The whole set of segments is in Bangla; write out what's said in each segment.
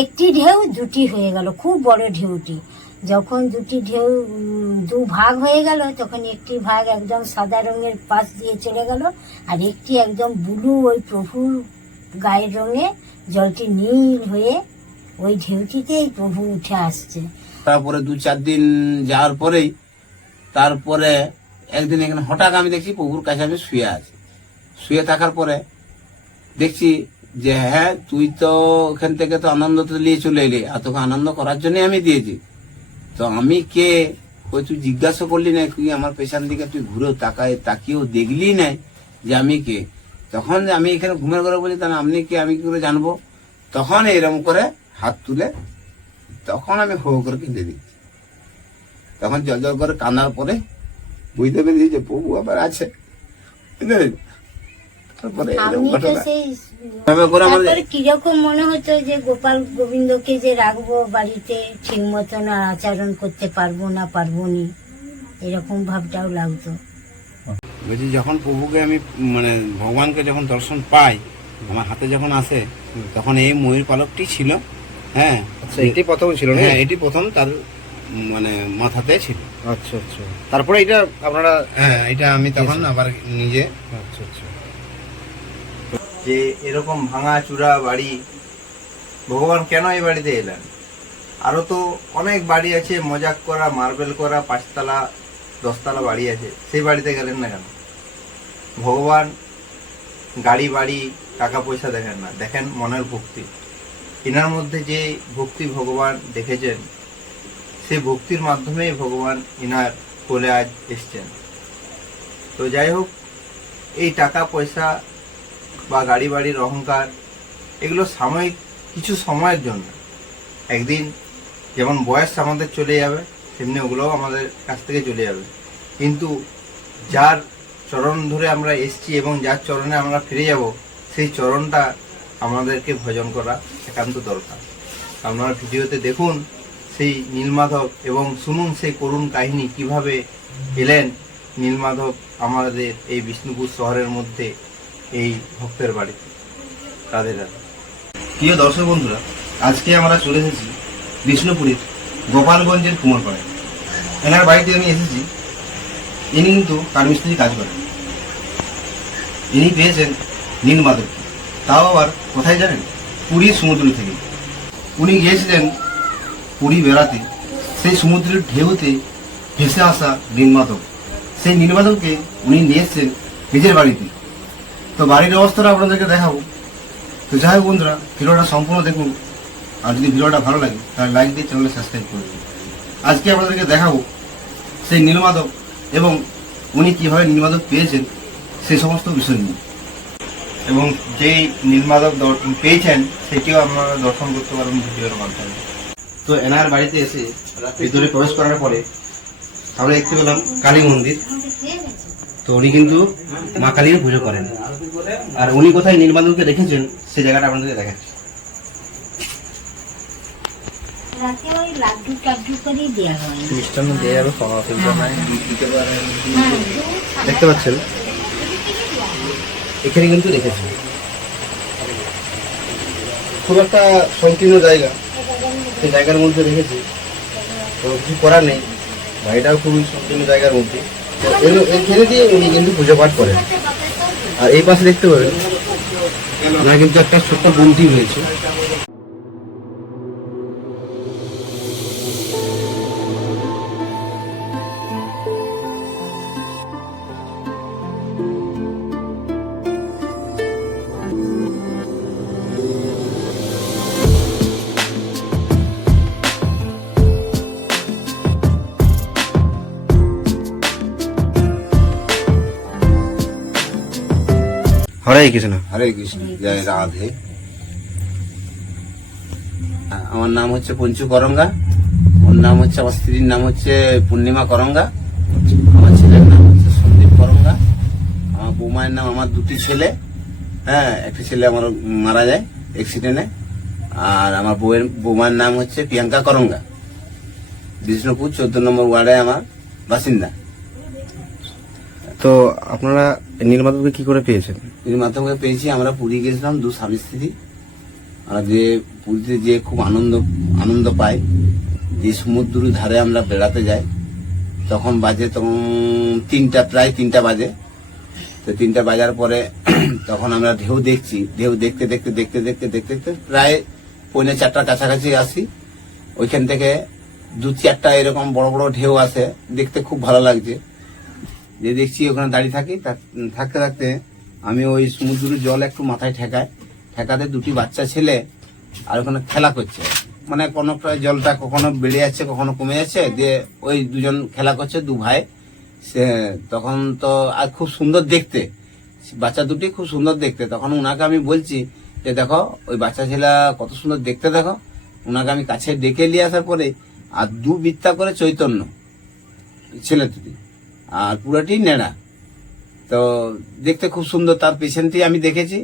একটি ঢেউ দুটি হয়ে গেল, খুব বড় ঢেউটি। যখন দুটি ঢেউ দু ভাগ হয়ে গেল, তখন একটি ভাগ একদম সাদা রঙের পাশ দিয়ে চলে গেল, আর একটি একদম ব্লু ওই প্রভুর গায়ের রঙে জলটি নীল হয়ে ওই ঢেউটিতেই প্রভু উঠে আসছে। তারপরে দু চার দিন যাওয়ার পরেই, তারপরে একদিন এখানে হঠাৎ আমি দেখছি প্রভুর কাছে আমি শুয়ে আছি। শুয়ে থাকার পরে দেখছি যে হ্যাঁ তুই তো ওখান থেকে তো আনন্দ তো নিয়ে চলে এলি আর তোকে আনন্দ করার জন্য আমি দিয়েছি। তো আমি কে? ওই তুই জিজ্ঞাসা করলি না তুই আমার পেছন দিকে তুই ঘুরেও তাকায় তাকিয়েও দেখলি না যে আমি কে? তখন আমি এখানে ঘুমের ঘরে বলি তাহলে আপনি কে? আমি কি করে জানব? তখন এরকম করে হাত তুলে তখন আমি হো করে কেঁদে দিচ্ছি তখন জল জল করে কান্নার পরে বুঝতে পেরেছি যে প্রভু আবার আছে? তারপরে এরকম ঘটনা। তারপরে কীরকম মনে হতো যে গোপাল গোবিন্দকে যে রাখব বাড়িতে ঠিক মতন আর আচরণ করতে পারব না পারব নি? এরকম ভাবটাও লাগতো। বলছি যখন প্রভুকে আমি মানে ভগবানকে যখন দর্শন পাই আমার হাতে যখন আসে তখন এই ময়ূর পালকটি ছিল হ্যাঁ? আচ্ছা এটি প্রথম ছিল না হ্যাঁ এটি প্রথম তার মানে মাথাতে ছিল। আচ্ছা আচ্ছা। তারপরে এটা আপনারা হ্যাঁ এটা আমি তখন আবার নিজে আচ্ছা আচ্ছা। যে এরকম ভাঙা চূড়া বাড়ি, ভগবান কেন এই বাড়িতে এলেন? আরও তো অনেক বাড়ি আছে, মজাক করা, মার্বেল করা, পাঁচতলা, দশতলা বাড়ি আছে। সেই বাড়িতে গেলেন না কেন? ভগবান গাড়ি, বাড়ি, টাকা পয়সা দেখেন না, দেখেন মনের ভক্তি। এনার মধ্যে যে ভক্তি ভগবান দেখেছেন সেই ভক্তির মাধ্যমেই ভগবান ইনার কোলে আজ এসছেন। তো যাই হোক, এই টাকা পয়সা বা গাড়ি বাড়ির অহংকার, এগুলো সাময়িক কিছু সময়ের জন্য। একদিন যেমন বয়স আমাদের চলে যাবে, তেমনি ওগুলোও আমাদের কাছ থেকে চলে যাবে। কিন্তু যার চরণ ধরে আমরা এসছি এবং যার চরণে আমরা ফিরে যাব, সেই চরণটা আমাদেরকে ভজন করা একান্ত দরকার। আপনারা ভিডিওতে দেখুন সেই নীলমাধব এবং শুনুন সেই করুণ কাহিনী, কীভাবে এলেন নীলমাধব আমাদের এই বিষ্ণুপুর শহরের মধ্যে। এই ভক্তের বাড়িতে রাধে প্রিয় দর্শক বন্ধুরা, আজকে আমরা চলে এসেছি বিষ্ণুপুরীর গোপালগঞ্জের কুমারপাড়ায়। এনার বাড়িতে আমি এসেছি। ইনি কিন্তু কাঠমিস্ত্রি কাজ করেন। ইনি পেয়েছেন নীলমাধব তাও আবার কোথায় জানেন? পুরীর সমুদ্র থেকে। উনি গিয়েছিলেন পুরী বেড়াতে। সেই সমুদ্রের ঢেউতে ভেসে আসা নীলমাধব সেই নীলমাধবকে উনি নিয়ে এসছেন নিজের বাড়িতে। তো বাড়ির অবস্থাটা আপনাদেরকে দেখাবো। তো যাই হোক বন্ধুরা, ভিডিওটা সম্পূর্ণ দেখুন। আর যদি ভিডিওটা ভালো লাগে, তাহলে লাইক দিয়ে চ্যানেলটা সাবস্ক্রাইব করে দিন। আজকে আপনাদেরকে দেখাবো সেই নীলমাধব এবং উনি কীভাবে নীলমাধব পেয়েছেন সেই সমস্ত বিষয় নিয়ে। এবং যেই নীলমাধব দর- পেয়েছেন, সেটিও আপনারা দর্শন করতে পারবেন ভিডিওর মাধ্যমে। তো এনার বাড়িতে এসে ভিতরে প্রবেশ করার পরে আমরা দেখতে পেলাম কালী মন্দির। তো উনি কিন্তু মা কালীর পুজো করেন। আর উনি কোথায় নীলমাধবকে দেখেছেন সেই জায়গাটা আপনাদের দেখাচ্ছি। দেওয়া হয়। কোনো অসুবিধা নাই। দেখতে পাচ্ছেন? এখানে কিন্তু রেখেছে খুব একটা সংকীর্ণ জায়গা। সেই জায়গার মধ্যে রেখেছি তো কিছু করার নেই। বাড়িটাও খুবই সংকীর্ণ জায়গার মধ্যে। এর- এখানে দিয়ে উনি কিন্তু পুজো পাঠ করেন। আর এই পাশে দেখতে পাবেন ওনার কিন্তু একটা ছোট্ট বন্তি হয়েছে। হরে কৃষ্ণ। হরে কৃষ্ণ, জয় রাধে। আমার নাম হচ্ছে পঞ্চু করঙ্গা। ওর নাম হচ্ছে, আমার স্ত্রীর নাম হচ্ছে পূর্ণিমা করঙ্গা। আমার ছেলের নাম হচ্ছে সন্দীপ করঙ্গা। আমার বৌমায়ের নাম, আমার দুটি ছেলে। হ্যাঁ একটি ছেলে আমার মারা যায় অ্যাক্সিডেন্টে আর আমার বউয়ের, বৌমার নাম হচ্ছে প্রিয়াঙ্কা করঙ্গা। বিষ্ণুপুর, চোদ্দ নম্বর ওয়ার্ডে আমার বাসিন্দা। তো আপনারা নীলমাধবকে কি করে পেয়েছেন? মাধ্যমে পেয়েছি, আমরা পুরী গেছিলাম, দু স্বামী স্ত্রী আমরা যে পুরীতে যে খুব আনন্দ আনন্দ পাই, যে সমুদ্র ধারে আমরা বেড়াতে যাই, তখন বাজে তখন তিনটা, প্রায় তিনটা বাজে। তো তিনটা বাজার পরে তখন আমরা ঢেউ দেখছি, ঢেউ দেখতে দেখতে দেখতে দেখতে দেখতে দেখতে প্রায় পৌনে চারটার কাছাকাছি আসি। ওইখান থেকে দু চারটা এরকম বড় বড় ঢেউ আসে, দেখতে খুব ভালো লাগছে। যে দেখছি ওখানে দাঁড়িয়ে থাকি থাকতে থাকতে আমি ওই সমুদ্রের জল একটু মাথায় ঠেকাই, ঠেকাতে দুটি বাচ্চা ছেলে আর ওখানে খেলা করছে। মানে কোনো জলটা কখনো বেড়ে যাচ্ছে, কখনো কমে যাচ্ছে, দিয়ে ওই দুজন খেলা করছে, দু ভাই। সে তখন তো আর খুব সুন্দর দেখতে। বাচ্চা দুটি খুব সুন্দর দেখতে। তখন ওনাকে আমি বলছি যে, দেখো, ওই বাচ্চা ছেলে কত সুন্দর দেখতে দেখো। ওনাকে আমি কাছে ডেকে নিয়ে আসার পরে আর দু বিত্তা করে চৈতন্য ছেলে দুটি। আর পুরোটি নেড়া তো দেখতে খুব সুন্দর, তার পেছনটি আমি দেখেছি।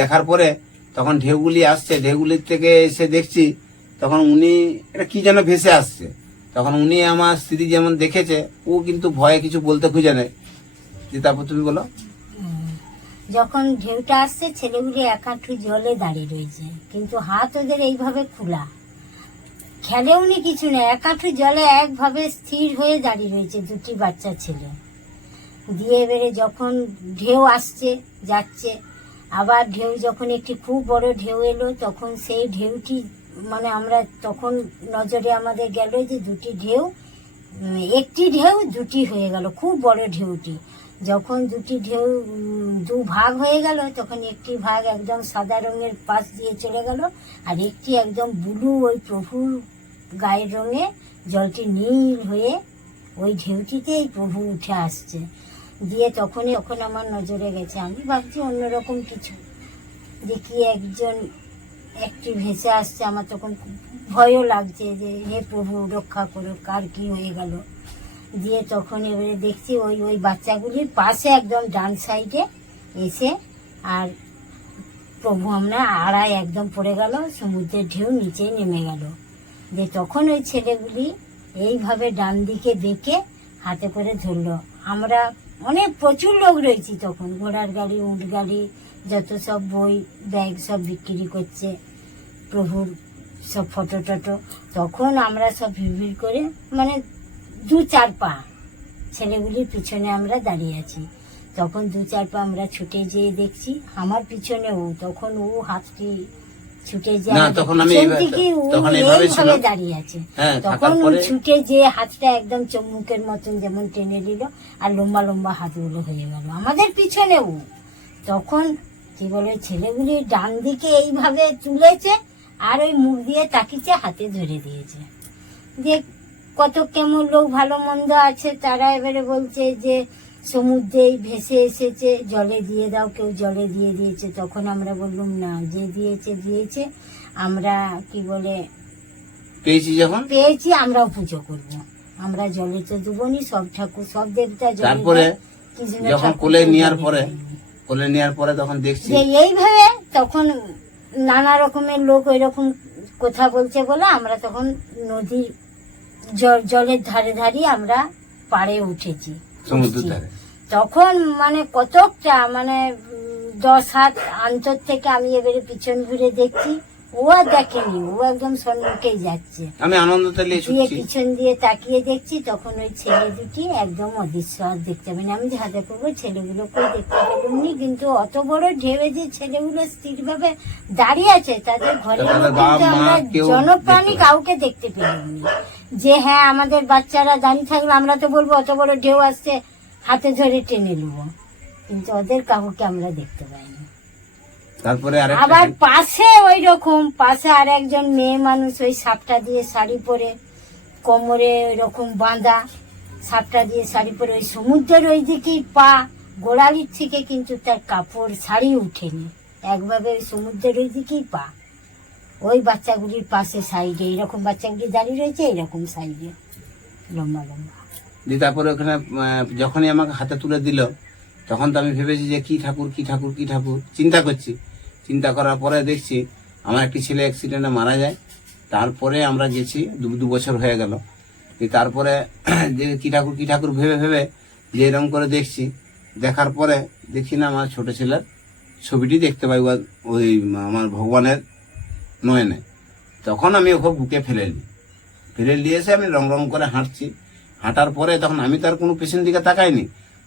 দেখার পরে তখন ঢেউগুলি আসছে ঢেউগুলির থেকে এসে দেখছি তখন উনি, এটা কি যেন ভেসে আসছে। তখন উনি আমার স্ত্রী যেমন দেখেছে, ও কিন্তু ভয়ে কিছু বলতে খুঁজে নেয়। যে তারপর তুমি বলো। যখন ঢেউটা আসছে, ছেলেগুলি এক হাঁটু জলে দাঁড়িয়ে রয়েছে, কিন্তু হাত ওদের এইভাবে খোলা। খেলেওনি কিছু না এক হাঁটু জলে একভাবে স্থির হয়ে দাঁড়িয়ে রয়েছে দুটি বাচ্চা ছেলে। দিয়ে এবারে যখন ঢেউ আসছে, যাচ্ছে, আবার ঢেউ যখন একটি খুব বড় ঢেউ এলো, তখন সেই ঢেউটি মানে আমরা তখন নজরে আমাদের গেল যে দুটি ঢেউ একটি ঢেউ দুটি হয়ে গেল, খুব বড় ঢেউটি। যখন দুটি ঢেউ দু ভাগ হয়ে গেল, তখন একটি ভাগ একদম সাদা রঙের পাশ দিয়ে চলে গেল, আর একটি একদম ব্লু ওই প্রভুর গায়ের রঙে জলটি নীল হয়ে ওই ঢেউটিতেই প্রভু উঠে আসছে। দিয়ে তখনই তখন আমার নজরে গেছে। আমি ভাবছি অন্যরকম কিছু। দেখি একজন একটি ভেসে আসছে। আমার তখন ভয়ও লাগছে যে, হে প্রভু, রক্ষা করো, কার কি হয়ে গেল? দিয়ে তখন এবারে দেখছি ওই ওই বাচ্চাগুলির পাশে একদম ডান সাইডে এসে আর প্রভু আমরা আড়ায় একদম পড়ে গেল। সমুদ্রের ঢেউ নিচে নেমে গেল। যে তখন ওই ছেলেগুলি এইভাবে ডান দিকে বেঁকে হাতে করে ধরলো। আমরা অনেক প্রচুর লোক রয়েছি তখন, ঘোড়ার গাড়ি, উট গাড়ি, যত সব বই, ব্যাগ সব বিক্রি করছে, প্রভুর সব ফটো টটো। তখন আমরা সব ভিড় করে মানে দু চার পা ছেলেগুলির পিছনে আমরা দাঁড়িয়ে আছি। তখন দু চার পা আমরা ছুটে যেয়ে দেখছি, আমার পিছনে ও তখন ও হাতটি ছুটে না, তখন আমি এইভাবে- তখন এইভাবে এইভাবে ছিলাম। দাঁড়িয়ে আছে। হ্যাঁ তখন ছুটে যে হাতটা একদম মতন যেমন টেনে নিল আর লম্বা লম্বা হাতগুলো হয়ে গেল। আমাদের পিছনেও তখন কি বলে ছেলেগুলি ডান দিকে এইভাবে তুলেছে আর ওই মুখ দিয়ে তাকিয়েছে হাতে ধরে দিয়েছে। যে কত কেমন লোক ভালো মন্দ আছে তারা এবারে বলছে যে সমুদ্রেই ভেসে এসেছে জলে দিয়ে দাও কেউ জলে দিয়ে দিয়েছে। তখন আমরা বললাম না যে দিয়েছে দিয়েছে। আমরা কি বলে পেয়েছি যখন? পেয়েছি আমরাও পুজো করব। আমরা জলে তো দেবনি সব ঠাকুর সব দেবতা জলে তারপরে যখন কোলে নেওয়ার পরে কোলে নেওয়ার পরে তখন দেখছি যে এইভাবে তখন নানা রকমের লোক ওই রকম কথা বলছে বলে আমরা তখন নদীর জ- জলের ধারে ধারে আমরা পাড়ে উঠেছি। সমুদ্র উঠছি। ধারে তখন মানে কতকটা মানে দশ হাত আন্তর থেকে আমি এবারে পিছন ঘুরে দেখছি ও দেখেনি ও একদম সম্মুখেই যাচ্ছে। আমি আনন্দ তেলে দিয়ে পিছন দিয়ে তাকিয়ে দেখছি তখন ওই ছেলে দুটি একদম অদৃশ্য আর দেখতে পাইনি আমি ঝাঁতে করব ছেলেগুলো কই দেখতে পেলুমনি কিন্তু অত বড় ঢেউে যে ছেলেগুলো স্থিরভাবে দাঁড়িয়ে আছে তাদের ঘরে তাদের কিন্তু আমরা জনপ্রাণী কাউকে দেখতে পেলামনি যে হ্যাঁ আমাদের বাচ্চারা দাঁড়িয়ে থাকলে আমরা তো বলব অত বড় ঢেউ আসছে হাতে ধরে টেনে নেব। কিন্তু ওদের কাউকে আমরা দেখতে পাইনি। তারপরে আবার পাশে ওই রকম পাশে আর একজন মেয়ে মানুষ ওই সাপটা দিয়ে শাড়ি পরে কোমরে ওই রকম বাঁধা সাপটা দিয়ে শাড়ি পরে ওই সমুদ্রের ওই দিকেই পা গোড়ালির থেকে কিন্তু তার কাপড় শাড়ি উঠেনি। একভাবে ওই সমুদ্রের ওই দিকেই পা। ওই বাচ্চাগুলির পাশে সাইডে এইরকম বাচ্চাগুলি দাঁড়িয়ে রয়েছে এইরকম সাইডে লম্বা লম্বা। দিয়ে তারপরে ওখানে যখনই আমাকে হাতে তুলে দিল তখন তো আমি ভেবেছি যে কি ঠাকুর কি ঠাকুর কি ঠাকুর চিন্তা করছি। চিন্তা করার পরে দেখছি আমার একটি ছেলে অ্যাক্সিডেন্টে মারা যায়। তারপরে আমরা গেছি, দু দু বছর হয়ে গেল। তারপরে যে কি ঠাকুর, কী ঠাকুর ভেবে ভেবে যে এরকম করে দেখছি, দেখার পরে দেখি না আমার ছোটো ছেলের ছবিটি দেখতে পাই ওই আমার ভগবানের নয় নেয় তখন আমি ওকে বুকে ফেলে নিই। ফেলে নিয়ে আমি রং রং করে হাঁটছি। হাঁটার পরে তখন আমি তার কোনো পেছনের দিকে তাকাইনি।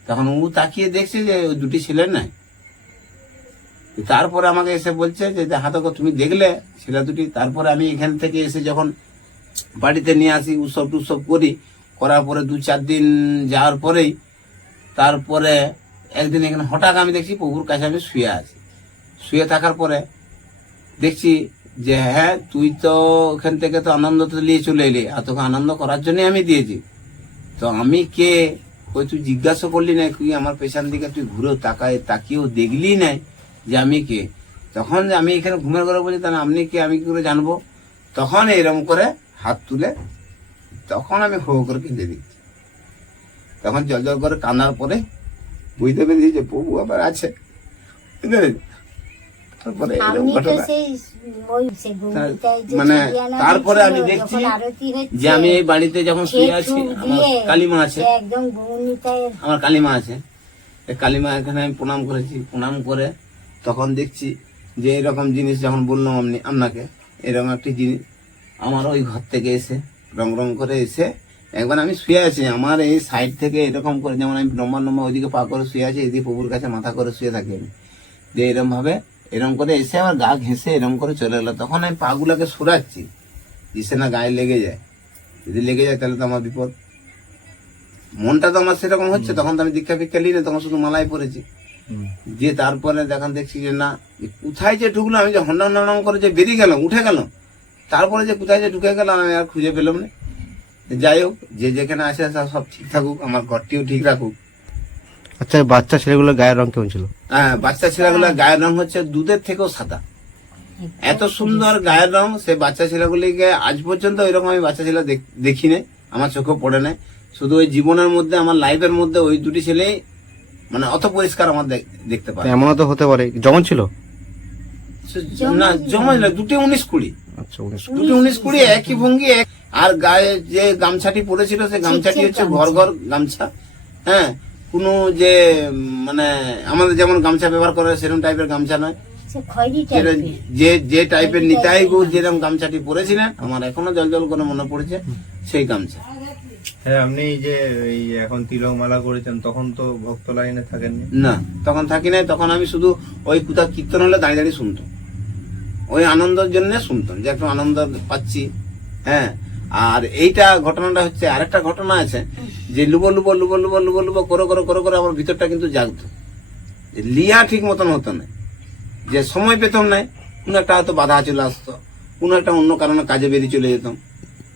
তখন ও তাকিয়ে দেখছে যে ওই দুটি ছেলের নাই। তারপরে আমাকে এসে বলছে যে হাতকে তুমি দেখলে ছেলে দুটি। তারপরে আমি এখান থেকে এসে যখন বাড়িতে নিয়ে আসি, উৎসব টুৎসব করি, করার পরে দু চার দিন যাওয়ার পরেই, তারপরে একদিন এখানে হঠাৎ আমি দেখছি পুকুর কাছে আমি শুয়ে আছি। শুয়ে থাকার পরে দেখছি যে হ্যাঁ তুই তো ওখান থেকে তো আনন্দ তো নিয়ে চলে এলি আর তোকে আনন্দ করার জন্য আমি দিয়েছি। তো আমি কে? ওই তুই জিজ্ঞাসা করলি না, তুই আমার পেছন দিকে তুই ঘুরেও তাকায়, তাকিয়েও দেখলি নাই? যে আমি কে? তখন যে আমি এখানে ঘুমের ঘরে বলছি তাহলে আপনি কে? আমি কি করে জানব? তখন এরকম করে হাত তুলে তখন আমি হো করে কেঁদে দিচ্ছি তখন জল জল করে কান্নার পরে বুঝতে পেরেছি যে প্রভু আবার আছে। তারপরে মানে তারপরে আমি দেখছি যে আমি এই বাড়িতে যখন শুয়ে আছি আমার কালিমা আছে। আমার কালিমা আছে। কালিমা এখানে আমি প্রণাম করেছি। প্রণাম করে তখন দেখছি যে এরকম জিনিস যখন বললাম আপনি আপনাকে এরকম একটি জিনিস আমার ওই ঘর থেকে এসে রং রং করে এসে একবার আমি শুয়ে আছি, আমার এই সাইড থেকে এরকম করে যেমন আমি নম্বর নম্বর ওইদিকে পা করে শুয়ে আছি, এদিকে পুকুর কাছে মাথা করে শুয়ে থাকি আমি। যে এরকম এরম করে এসে আমার গা ঘেঁষে এরম করে চলে গেলো তখন আমি পাগুলাকে সরাচ্ছি এসে না গায়ে লেগে যায়। যদি লেগে যায় তাহলে তো আমার বিপদ। মনটা তো আমার সেরকম হচ্ছে, তখন তো আমি দীক্ষা ফিক্ষা নিই না, তখন শুধু মালাই পড়েছি। যে তারপরে দেখান দেখছি যে না কোথায় যে ঢুকলো আমি যে হন্ডা হন্ডা করে যে বেরিয়ে গেলাম উঠে গেল। তারপরে যে কোথায় যে ঢুকে গেলাম আমি আর খুঁজে পেলাম না। যাই হোক যে যেখানে আছে তা সব ঠিক থাকুক আমার ঘরটিও ঠিক রাখুক। আচ্ছা বাচ্চা ছেলেগুলোর গায়ের রং কেমন ছিল? হ্যাঁ বাচ্চা ছেলেগুলোর গায়ের রং হচ্ছে দুধের থেকেও সাদা। এত সুন্দর গায়ের রং সে বাচ্চা ছেলেগুলিকে আজ পর্যন্ত এরকম আমি বাচ্চা ছেলে দেখ- দেখি নাই আমার চোখে পড়ে নাই। শুধু ওই জীবনের মধ্যে আমার লাইফের মধ্যে ওই দুটি ছেলেই মানে অত পরিষ্কার আমার দেখতে পারে এমনও তো হতে পারে। যেমন ছিল? না জমা না দুটি উনিশ কুড়ি। আচ্ছা দুটি উনিশ কুড়ি একই ভঙ্গি এক আর গায়ে যে গামছাটি পরেছিল সে গামছাটি হচ্ছে ঘর ঘর গামছা। হ্যাঁ কোনো যে মানে আমাদের যেমন গামছা ব্যবহার করে সেরকম টাইপের গামছা নয়। যে যে টাইপের নিতাই গো যেরকম গামছাটি পরেছিলেন আমার এখনও জল জল করে মনে পড়েছে সেই গামছা। হ্যাঁ আপনি যে এই এখন তিলক মালা করেছেন, তখন তো ভক্ত লাইনে থাকেননি? না, তখন থাকি নাই, তখন আমি শুধু ওই কোথাও কীর্তন হলে দাঁড়িয়ে দাঁড়িয়ে শুনতাম। ওই আনন্দের জন্য শুনতাম, যে একটু আনন্দ পাচ্ছি হ্যাঁ। আর এইটা ঘটনাটা হচ্ছে, আরেকটা ঘটনা আছে, যে লুবো লুবো লুবো লুবো লুবো লুবো করে করে করে করে আমার ভিতরটা কিন্তু জাগতো। লিয়া ঠিক মতন হতো না। যে সময় পেতাম না, কোনো একটা হয়তো বাধা চলে আসতো, কোনো একটা অন্য কারণে কাজে বেরিয়ে চলে যেতাম।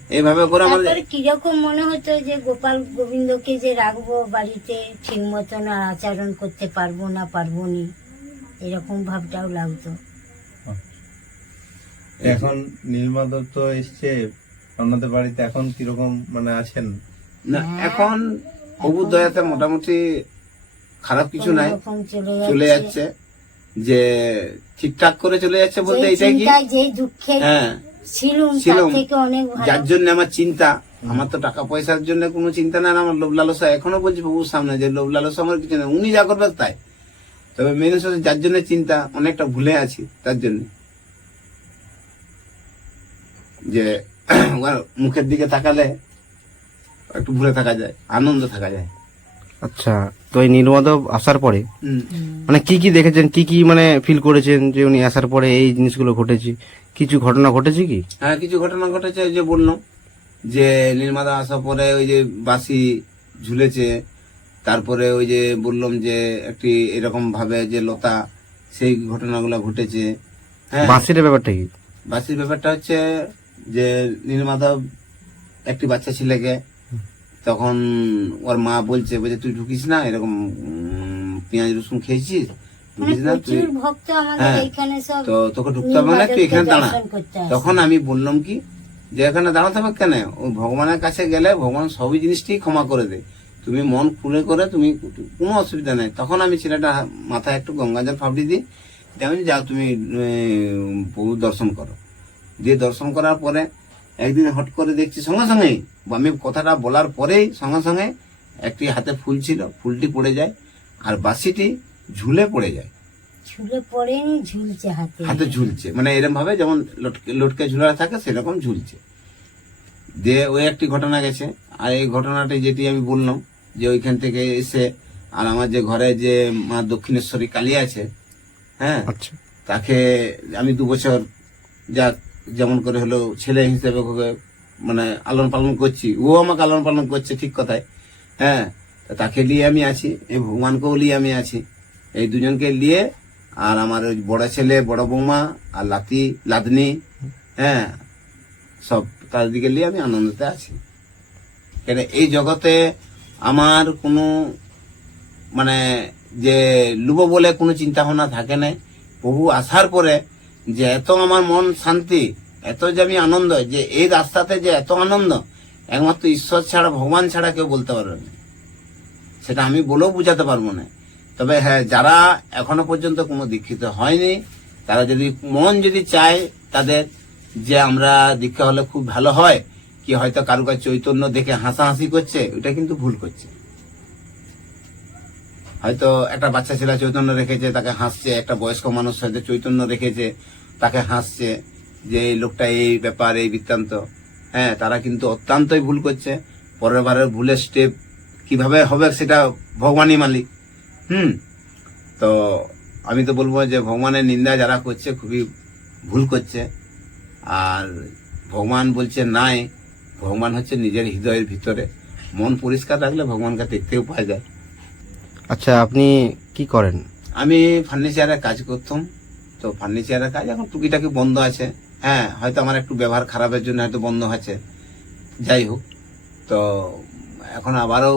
এইভাবে করে আমার তারপরে কীরকম মনে হতো যে গোপাল গোবিন্দকে যে রাখব বাড়িতে ঠিক মতন আর আচরণ করতে পারব না পারব নি? এরকম ভাবটাও লাগতো। এখন নীলমা দত্ত এসছে আপনাদের বাড়িতে এখন কীরকম মানে আছেন? না এখন প্রভুর দয়াতে মোটামুটি খারাপ কিছু নাই। চলে যাচ্ছে। যে ঠিকঠাক করে চলে যাচ্ছে বলতে এটাই কি? হ্যাঁ। ছিলুম ছিলুম। থেকে অনেক যার জন্য আমার চিন্তা আমার তো টাকা পয়সার জন্য কোনো চিন্তা নাই আমার লোভ লালসা এখনও বলছি প্রভুর সামনে যে লোভ লালসা আমার কিছু নেই উনি যা করবে তাই। তবে মেন হচ্ছে যার জন্য চিন্তা অনেকটা ভুলে আছি তার জন্য। যে ওর মুখের দিকে তাকালে একটু ভুলে থাকা যায় আনন্দ থাকা যায়। আচ্ছা তো এই নীলমাধব আসার পরে? হুম। মানে কি কি দেখেছেন কি কি মানে ফিল করেছেন যে উনি আসার পরে এই জিনিসগুলো ঘটেছে? কিছু ঘটনা ঘটেছে কি? হ্যাঁ কিছু ঘটনা ঘটেছে ওই যে বললাম যে নির্মাতা আসার পরে ওই যে বাসি ঝুলেছে তারপরে ওই যে বললাম যে একটি এরকম ভাবে যে লতা সেই ঘটনাগুলো ঘটেছে। হ্যাঁ। বাঁশির ব্যাপারটা কি? বাসির ব্যাপারটা হচ্ছে যে নীলমাধব একটি বাচ্চা ছেলেকে তখন ওর মা বলছে বলছে তুই ঢুকিস না এরকম পেঁয়াজ রসুন খেয়েছিস? মানে হ্যাঁ। তো তোকে ঢুকতে হবে না তুই এখানে দাঁড়া। তখন আমি বললাম কি যে এখানে দাঁড়াতে হবে কেন? ও ভগবানের কাছে গেলে ভগবান সবই জিনিসটি ক্ষমা করে দেয়। তুমি মন খুলে করে তুমি কোনো অসুবিধা নেই। তখন আমি ছেলেটা মাথায় একটু গঙ্গা জল ফাবড়ি দিই। যেমন যাও তুমি উম, দর্শন করো। দিয়ে দর্শন করার পরে একদিন হট করে দেখছি সঙ্গে সঙ্গেই আমি কথাটা বলার পরেই সঙ্গে সঙ্গে একটি হাতে ফুল ছিল ফুলটি পড়ে যায়। আর বাসিটি ঝুলে পড়ে যায়। ঝুলে পড়েনি ঝুলছে হাতে। হাতে ঝুলছে। মানে এরকম ভাবে যেমন লটকে লটকে ঝুলা থাকে সেরকম ঝুলছে। দিয়ে ওই একটি ঘটনা গেছে। আর এই ঘটনাটি যেটি আমি বললাম যে ওইখান থেকে এসে আর আমার যে ঘরে যে মা দক্ষিণেশ্বরী কালী আছে হ্যাঁ আচ্ছা। তাকে আমি দু বছর যা যেমন করে হলো ছেলে হিসেবে মানে আলন পালন করছি। ও আমাকে আলন পালন করছে ঠিক কথায় হ্যাঁ। তা তাকে নিয়ে আমি আছি এই ভগবানকেও নিয়ে আমি আছি। এই দুজনকে নিয়ে আর আমার ওই বড় ছেলে, বড় বৌমা আর লাতি, লাদনি হ্যাঁ সব তাদেরকে নিয়ে আমি আনন্দতে আছি। কেন, এই জগতে আমার কোনো মানে যে লুবো বলে কোনো চিন্তা ভাবনা থাকে না। প্রভু আসার পরে যে এত আমার মন শান্তি, এত যে আমি আনন্দ, যে এই রাস্তাতে যে এত আনন্দ, একমাত্র ঈশ্বর ছাড়া, ভগবান ছাড়া কেউ বলতে পারবে না। সেটা আমি বলেও বুঝাতে পারব না। তবে হ্যাঁ যারা এখনও পর্যন্ত কোনো দীক্ষিত হয়নি, তারা যদি মন যদি চায় তাদের যে আমরা দীক্ষা হলে খুব ভালো হয়, কি হয়তো কারও কাছে চৈতন্য দেখে হাসাহাসি করছে, ওটা কিন্তু ভুল করছে। হয়তো একটা বাচ্চা ছেলে চৈতন্য রেখেছে, তাকে হাসছে, একটা বয়স্ক মানুষ হয়তো চৈতন্য রেখেছে, তাকে হাসছে, যে এই লোকটা এই ব্যাপার, এই বৃত্তান্ত। হ্যাঁ তারা কিন্তু অত্যন্তই ভুল করছে। পরের বারের ভুলের স্টেপ কীভাবে হবে সেটা ভগবানই মালিক। হুম। তো আমি তো বলব যে ভগবানের নিন্দা যারা করছে খুবই ভুল করছে। আর ভগবান বলছে নাই ভগবান হচ্ছে নিজের হৃদয়ের ভিতরে। মন পরিষ্কার রাখলে ভগবানকে দেখতেও পাওয়া যায়। আচ্ছা আপনি কি করেন? আমি ফার্নিচারের কাজ করতাম। তো ফার্নিচারের কাজ এখন টুকিটাকি বন্ধ আছে। হ্যাঁ হয়তো আমার একটু ব্যবহার খারাপের জন্য হয়তো বন্ধ আছে। যাই হোক তো এখন আবারও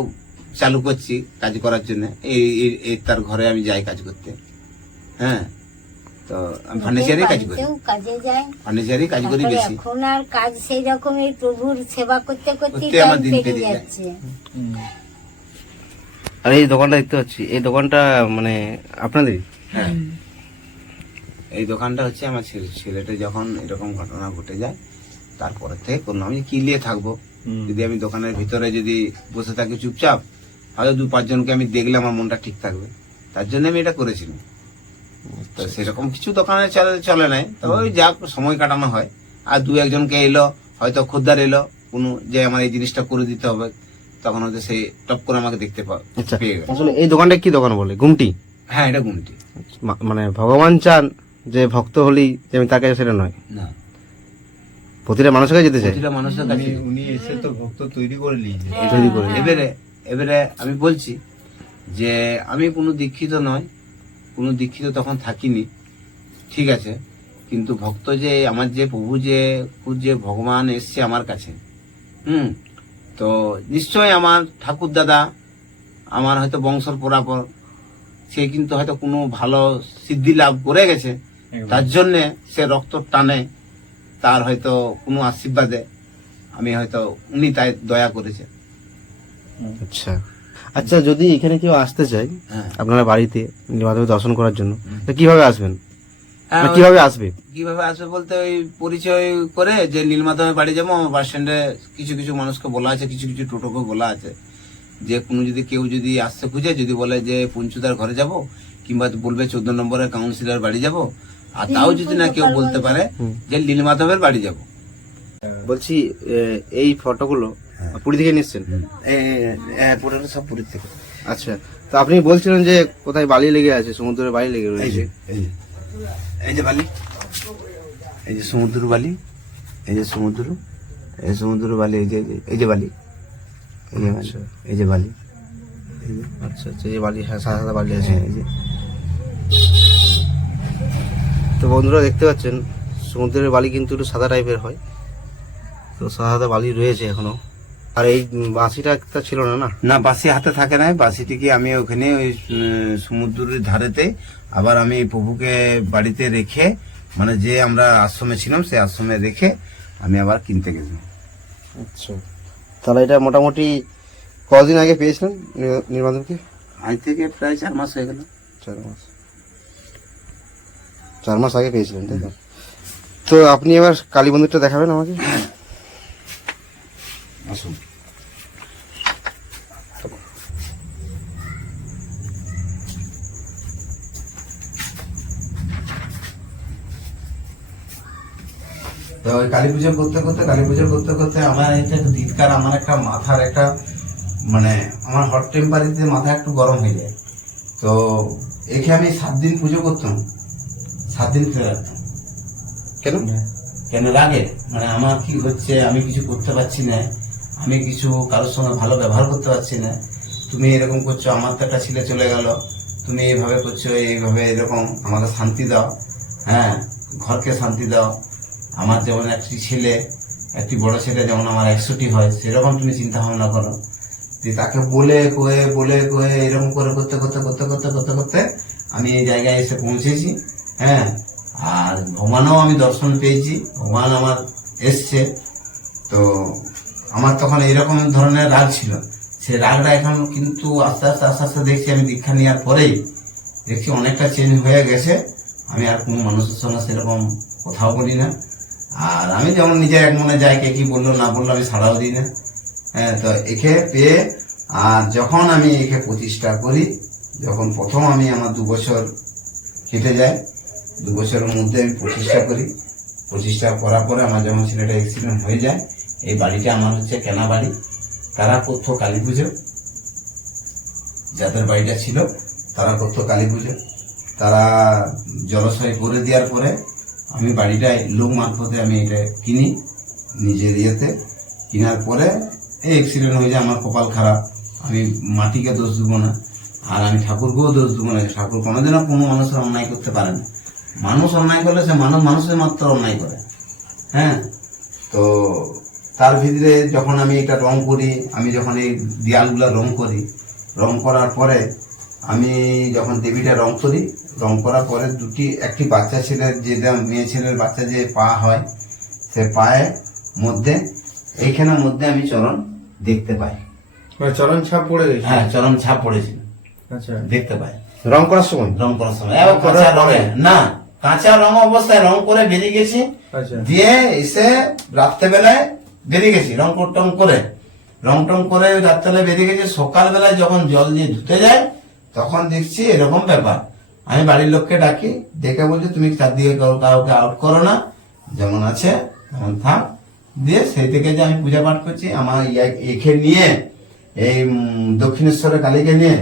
চালু করছি কাজ করার জন্য। এই এই- তার ঘরে আমি যাই কাজ করতে। হ্যাঁ? তো আমি ফার্নিচারই কাজ করি। কাজে যায়। ফার্নিচারই কাজ করি বেশি। এখন আর কাজ সেই রকম এই প্রভুর সেবা করতে করতে আমার দিন পেরিয়ে যাচ্ছে। আর এই দোকানটা দেখতে পাচ্ছি। এই দোকানটা মানে আপনাদের হ্যাঁ। এই দোকানটা হচ্ছে আমার ছেলে ছেলেটা যখন এরকম ঘটনা ঘটে যায় তারপরে থেকে করলাম। আমি কি নিয়ে থাকব? যদি আমি দোকানের ভিতরে যদি বসে থাকি চুপচাপ হয়তো দু পাঁচজনকে আমি দেখলে আমার মনটা ঠিক থাকবে। তার জন্য আমি এটা করেছিলাম। তো সেরকম কিছু দোকানে চলে চলে নাই। তবে ওই যা সময় কাটানো হয়। আর দু একজনকে এলো হয়তো খদ্দার এলো কোনো যে আমার এই জিনিসটা করে দিতে হবে তখন হয়তো সেই টপ করে আমাকে দেখতে পা- আচ্ছা আসলে এই দোকানটা কি দোকান বলে? গুমটি হ্যাঁ এটা গুমটি মানে ভগবান চান যে ভক্ত হলেই যে আমি তার কাছে সেটা নয়। না। প্রতিটা মানুষের কাছে যেতে চাই। প্রতিটা মানুষের কাছে। উনি- উনি এসে তো ভক্ত তৈরি করে নিয়েছে তৈরি করে এবারে এবারে আমি বলছি যে আমি কোনো দীক্ষিত নয় কোনো দীক্ষিত তখন থাকিনি ঠিক আছে কিন্তু ভক্ত যে আমার যে প্রভু যে যে ভগবান এসছে আমার কাছে হুম তো নিশ্চয় আমার ঠাকুর দাদা আমার হয়তো বংশর পরাপর সে কিন্তু হয়তো কোনো ভালো সিদ্ধি লাভ করে গেছে তার জন্যে সে রক্ত টানে তার হয়তো কোনো আশীর্বাদে আমি হয়তো উনি তাই দয়া করেছে। আচ্ছা। আচ্ছা যদি এখানে কেউ আসতে চায় হ্যাঁ। আপনারা বাড়িতে নীলমাধবের দর্শন করার জন্য তো কীভাবে আসবেন? হ্যাঁ, কীভাবে আসবে? কীভাবে আসবে বলতে ওই পরিচয় করে যে নীলমাধবের বাড়ি যাব আমার বাস স্ট্যান্ডে কিছু কিছু মানুষকে বলা আছে কিছু কিছু টোটোকে বলা আছে। যে কোনো যদি কেউ যদি আসতে খুঁজে যদি বলে যে পঞ্চুদার ঘরে যাব কিংবা বলবে চোদ্দ নম্বরের কাউন্সিলর বাড়ি যাব আর তাও যদি না কেউ বলতে পারে যে নীলমাধবের বাড়ি যাব। বলছি এই ফটোগুলো পুরী থেকে নিচ্ছেন পুরোটা সব পুরীর থেকে। আচ্ছা। তো আপনি বলছিলেন যে কোথায় বালি লেগে আছে সমুদ্রে বালি লেগে রয়েছে। এই যে। বালি। এই যে সমুদ্র বালি এই যে সমুদ্র এই সমুদ্র বালি এই যে এই যে- বালি। এই যে বালি এই যে বালি। এই যে আচ্ছা আচ্ছা এই বালি হ্যাঁ সাদা সাদা বালি আছে। হ্যাঁ, এই যে। তো বন্ধুরা দেখতে পাচ্ছেন সমুদ্রের বালি কিন্তু একটু সাদা টাইপের হয়। তো সাদা সাদা বালি রয়েছে এখনও। আর এই বাঁশিটা একটা ছিল না না? না বাসি হাতে থাকে না বাসিটিকে আমি ওখানে ওই সমুদ্রের ধারেতে আবার আমি প্রভুকে বাড়িতে রেখে মানে যে আমরা আশ্রমে ছিলাম সেই আশ্রমে রেখে আমি আবার কিনতে গেলাম আচ্ছা। তাহলে এটা মোটামুটি কদিন আগে পেয়েছিলেন নির্মাণকে আজ থেকে প্রায় চার মাস হয়ে গেল। চার মাস। চার মাস আগে পেয়েছিলেন তাই তো? তো আপনি এবার কালী মন্দিরটা দেখাবেন আমাকে? আসুন। তো কালী পুজো করতে করতে কালী পুজো করতে করতে আমার এটা দিতকার আমার একটা মাথার একটা মানে আমার হট মাথা একটু গরম হয়ে যায়। তো একে আমি সাত দিন পুজো করতাম। সাত দিন রাখতাম। কেন? কেন লাগে মানে আমার কি হচ্ছে আমি কিছু করতে পারছি না। আমি কিছু কারোর সঙ্গে ভালো ব্যবহার করতে পারছি না। তুমি এরকম করছ, আমার তো একটা ছেলে চলে গেল। তুমি এইভাবে করছ, এইভাবে এরকম আমাকে শান্তি দাও। হ্যাঁ ঘরকে শান্তি দাও। আমার যেমন একটি ছেলে, একটি বড় ছেলে যেমন আমার একশোটি হয়, সেরকম তুমি চিন্তা ভাবনা করো। যে তাকে বলে, কয়ে বলে, কয়ে, এরকম করে করতে করতে করতে করতে করতে করতে আমি এই জায়গায় এসে পৌঁছেছি। হ্যাঁ আর ভগবানও আমি দর্শন পেয়েছি। ভগবান আমার এসছে। তো আমার তখন এরকম ধরনের রাগ ছিল। সেই রাগটা এখন কিন্তু আস্তে আস্তে আস্তে আস্তে দেখছি, আমি দীক্ষা নেওয়ার পরেই দেখছি অনেকটা চেঞ্জ হয়ে গেছে। আমি আর কোনো মানুষের সঙ্গে সেরকম কথাও বলি না। আর আমি যেমন নিজে এক মনে যাই, কে কি বলল, না বলল, আমি ছাড়াও দিই না। হ্যাঁ তো একে পেয়ে, আর যখন আমি একে প্রতিষ্ঠা করি, যখন প্রথম আমি আমার দু বছর কেটে যায়, দু বছরের মধ্যে আমি প্রতিষ্ঠা করি। প্রতিষ্ঠা করার পরে আমার যখন ছেলেটা অ্যাক্সিডেন্ট হয়ে যায় এই বাড়িটা আমার হচ্ছে কেনা বাড়ি। তারা করতো কালী পুজো। যাদের বাড়িটা ছিল, তারা করতো কালী পুজো। তারা জলাশয় করে দেওয়ার পরে আমি বাড়িটায় লোক মারফতে আমি এটা কিনি নিজের ইয়েতে। কেনার পরে এই অ্যাক্সিডেন্ট হয়ে যায় আমার কপাল খারাপ। আমি মাটিকে দোষ দেবো না। আর আমি ঠাকুরকেও দোষ দেবো না। ঠাকুর কোনোদিনও কোনো মানুষের অন্যায় করতে পারে না। মানুষ অন্যায় করলে সে মানুষ, মানুষের মাত্র অন্যায় করে। হ্যাঁ? তো তার ভিতরে যখন আমি এটা রং করি আমি যখন এই দেয়ালগুলো রং করি রং করার পরে আমি যখন দেবীটা রং করি রং করার পরে দুটি একটি বাচ্চা ছেলের যে মেয়ে ছেলের বাচ্চা যে পা হয় সে পায়ের মধ্যে এইখানের মধ্যে আমি চরণ দেখতে পাই। মানে চরণ ছাপ পড়ে গেছে? হ্যাঁ চরণ ছাপ পড়েছিল আচ্ছা। দেখতে পাই। রং করার সময়? রং করার সময়। কাঁচা রঙে না কাঁচা রং অবস্থায় রং করে বেরিয়ে গেছি। আচ্ছা। দিয়ে এসে রাত্রেবেলায় বেরিয়ে গেছি রং টং করে। রং টং করে রাত্রেবেলায় বেরিয়ে গেছি সকালবেলায় যখন জল দিয়ে ধুতে যায় তখন দেখছি এরকম ব্যাপার। আমি বাড়ির লোককে ডাকি দেখে বলছি তুমি চারদিকে কাউ- কাউকে আউট করো না যেমন আছে তেমন থাক। দিয়ে সেই থেকে যে আমি পূজা পাঠ করছি আমার একে নিয়ে এই দক্ষিণেশ্বরের কালীকে নিয়ে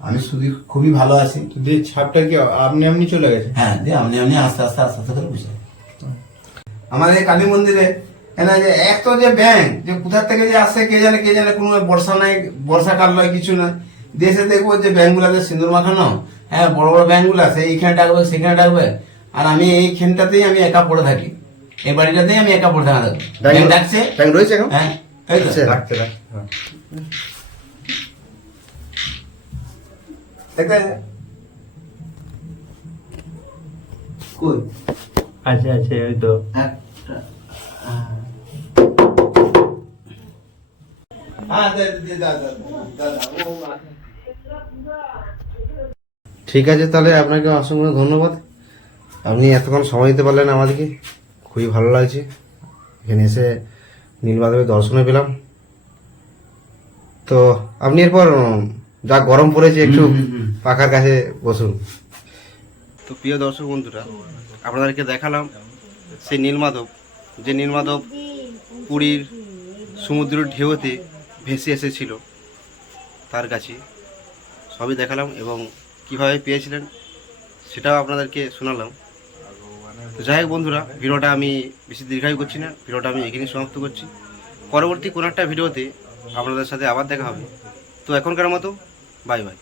আমি শুধু খুবই ভালো আছি। দিয়ে ছাপটা কি আপনি আপনি চলে গেছে হ্যাঁ দিয়ে আপনি আপনি আস্তে আস্তে আস্তে আস্তে করে বুঝে আমাদের এই কালী মন্দিরে কেন যে এক তো যে ব্যাংক যে কোথা থেকে যে আসে কে জানে কে জানে কোনো বর্ষা নাই বর্ষাকাল নয় কিছু না দেশে দেখব যে ব্যাংকগুলোতে সিঁদুর মাখানো হ্যাঁ বড় বড় ব্যাংকগুলো আছে এইখানে ডাকবে সেখানে ডাকবে। আর আমি এইখানটাতেই আমি একা পড়ে থাকি। এই বাড়িটাতেই আমি একা পড়ে থাকা। ব্যাংক ডাকছে? ব্যাংক রয়েছে এখন? হ্যাঁ এই তো। আচ্ছা, রাখতে রাখ হ্যাঁ। দেখতে কই? আচ্ছা আচ্ছা ওই তো। একটা ঠিক আছে তাহলে আপনাকে অসংখ্য ধন্যবাদ। আপনি এতক্ষণ সময় দিতে পারলেন আমাদেরকে। খুবই ভালো লাগছে। এখানে এসে নীলমাধবের দর্শনে পেলাম। তো আপনি এরপর যা গরম পড়েছে একটু। পাখার কাছে বসুন। তো প্রিয় দর্শক বন্ধুরা আপনাদেরকে দেখালাম সেই নীলমাধব যে নীলমাধব পুরীর সমুদ্রের ঢেউতে ভেসে এসেছিল তার কাছে। সবই দেখালাম এবং কীভাবে পেয়েছিলেন সেটাও আপনাদেরকে শোনালাম। তো যাই হোক বন্ধুরা, ভিডিওটা আমি বেশি দীর্ঘায়ু করছি না, ভিডিওটা আমি এখানেই সমাপ্ত করছি। পরবর্তী কোনো একটা ভিডিওতে আপনাদের সাথে আবার দেখা হবে। তো এখনকার মতো বাই বাই